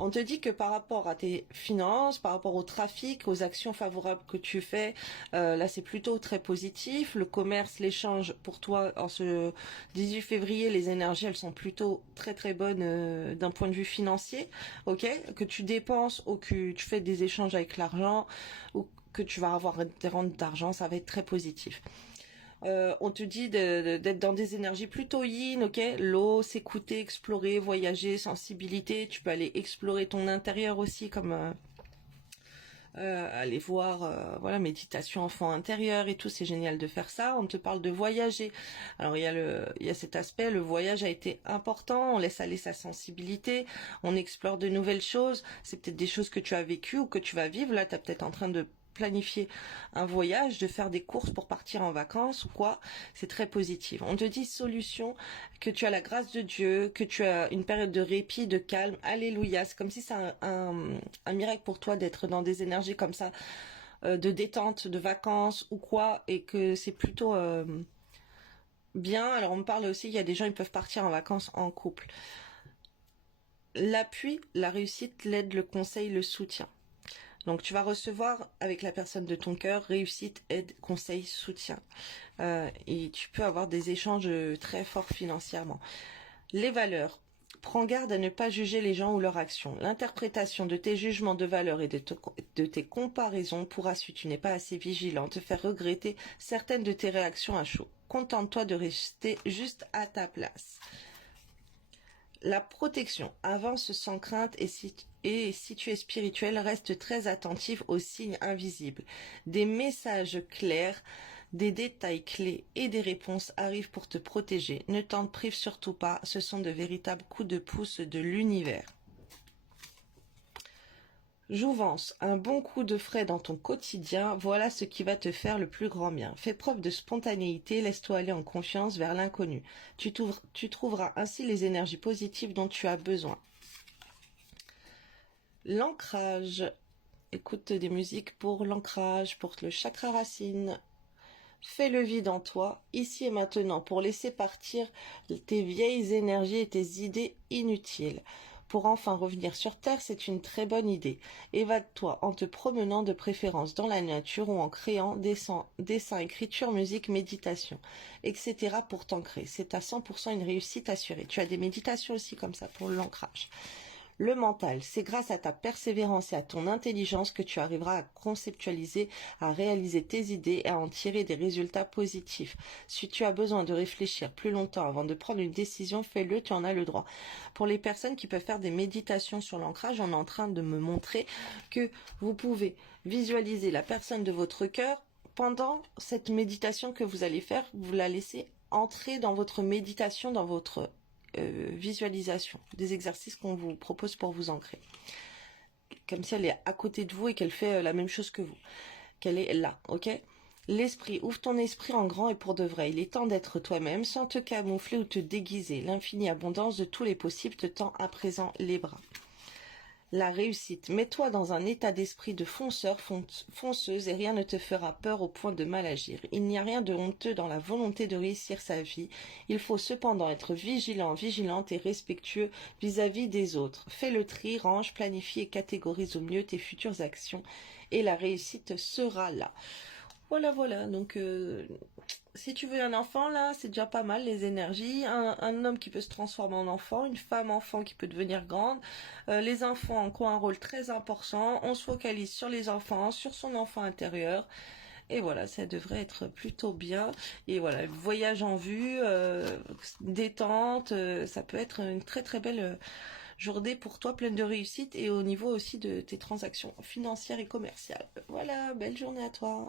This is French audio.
On te dit que par rapport à tes finances, par rapport au trafic, aux actions favorables que tu fais, là c'est plutôt très positif. Le commerce, l'échange pour toi en ce 18 février, les énergies elles sont plutôt très très bonnes d'un point de vue financier, ok? Que tu dépenses ou que tu fais des échanges avec l'argent ou que tu vas avoir des rentes d'argent, ça va être très positif. On te dit d'être dans des énergies plutôt yin, ok? L'eau, s'écouter, explorer, voyager, sensibilité. Tu peux aller explorer ton intérieur aussi, comme aller voir, voilà, méditation enfant intérieur et tout. C'est génial de faire ça. On te parle de voyager. Alors il y a cet aspect. Le voyage a été important. On laisse aller sa sensibilité. On explore de nouvelles choses. C'est peut-être des choses que tu as vécues ou que tu vas vivre. Là, tu es peut-être en train de planifier un voyage, de faire des courses pour partir en vacances ou quoi, c'est très positif. On te dit solution, que tu as la grâce de Dieu, que tu as une période de répit, de calme, alléluia, c'est comme si c'est un miracle pour toi d'être dans des énergies comme ça, de détente, de vacances ou quoi, et que c'est plutôt bien. Alors on me parle aussi, il y a des gens, ils peuvent partir en vacances en couple. L'appui, la réussite, l'aide, le conseil, le soutien. Donc tu vas recevoir avec la personne de ton cœur réussite, aide, conseil, soutien. Et tu peux avoir des échanges très forts financièrement. Les valeurs. Prends garde à ne pas juger les gens ou leurs actions. L'interprétation de tes jugements de valeur et de tes comparaisons pourra, si tu n'es pas assez vigilant, te faire regretter certaines de tes réactions à chaud. Contente-toi de rester juste à ta place. La protection avance sans crainte et si tu es spirituel, reste très attentif aux signes invisibles. Des messages clairs, des détails clés et des réponses arrivent pour te protéger. Ne t'en prive surtout pas, ce sont de véritables coups de pouce de l'univers. Jouvence, un bon coup de frais dans ton quotidien, voilà ce qui va te faire le plus grand bien. Fais preuve de spontanéité, laisse-toi aller en confiance vers l'inconnu. Tu trouveras ainsi les énergies positives dont tu as besoin. L'ancrage. Écoute des musiques pour l'ancrage, pour le chakra racine. Fais le vide en toi, ici et maintenant, pour laisser partir tes vieilles énergies et tes idées inutiles. Pour enfin revenir sur Terre, c'est une très bonne idée. Évade-toi en te promenant de préférence dans la nature ou en créant dessin, écriture, musique, méditation, etc. pour t'ancrer. C'est à 100% une réussite assurée. Tu as des méditations aussi comme ça pour l'ancrage. Le mental, c'est grâce à ta persévérance et à ton intelligence que tu arriveras à conceptualiser, à réaliser tes idées et à en tirer des résultats positifs. Si tu as besoin de réfléchir plus longtemps avant de prendre une décision, fais-le, tu en as le droit. Pour les personnes qui peuvent faire des méditations sur l'ancrage, on est en train de me montrer que vous pouvez visualiser la personne de votre cœur pendant cette méditation que vous allez faire, vous la laissez entrer dans votre méditation, dans votre visualisation, des exercices qu'on vous propose pour vous ancrer. Comme si elle est à côté de vous et qu'elle fait la même chose que vous. Qu'elle est là, ok? L'esprit, ouvre ton esprit en grand et pour de vrai. Il est temps d'être toi-même sans te camoufler ou te déguiser. L'infinie abondance de tous les possibles te tend à présent les bras. La réussite. Mets-toi dans un état d'esprit de fonceur, fonceuse et rien ne te fera peur au point de mal agir. Il n'y a rien de honteux dans la volonté de réussir sa vie. Il faut cependant être vigilant, vigilante et respectueux vis-à-vis des autres. Fais le tri, range, planifie et catégorise au mieux tes futures actions et la réussite sera là. Voilà, donc si tu veux un enfant, là, c'est déjà pas mal, les énergies. Un homme qui peut se transformer en enfant, une femme enfant qui peut devenir grande. Les enfants ont un rôle très important. On se focalise sur les enfants, sur son enfant intérieur. Et voilà, ça devrait être plutôt bien. Et voilà, voyage en vue, détente, ça peut être une très très belle journée pour toi, pleine de réussite. Et au niveau aussi de tes transactions financières et commerciales. Voilà, belle journée à toi.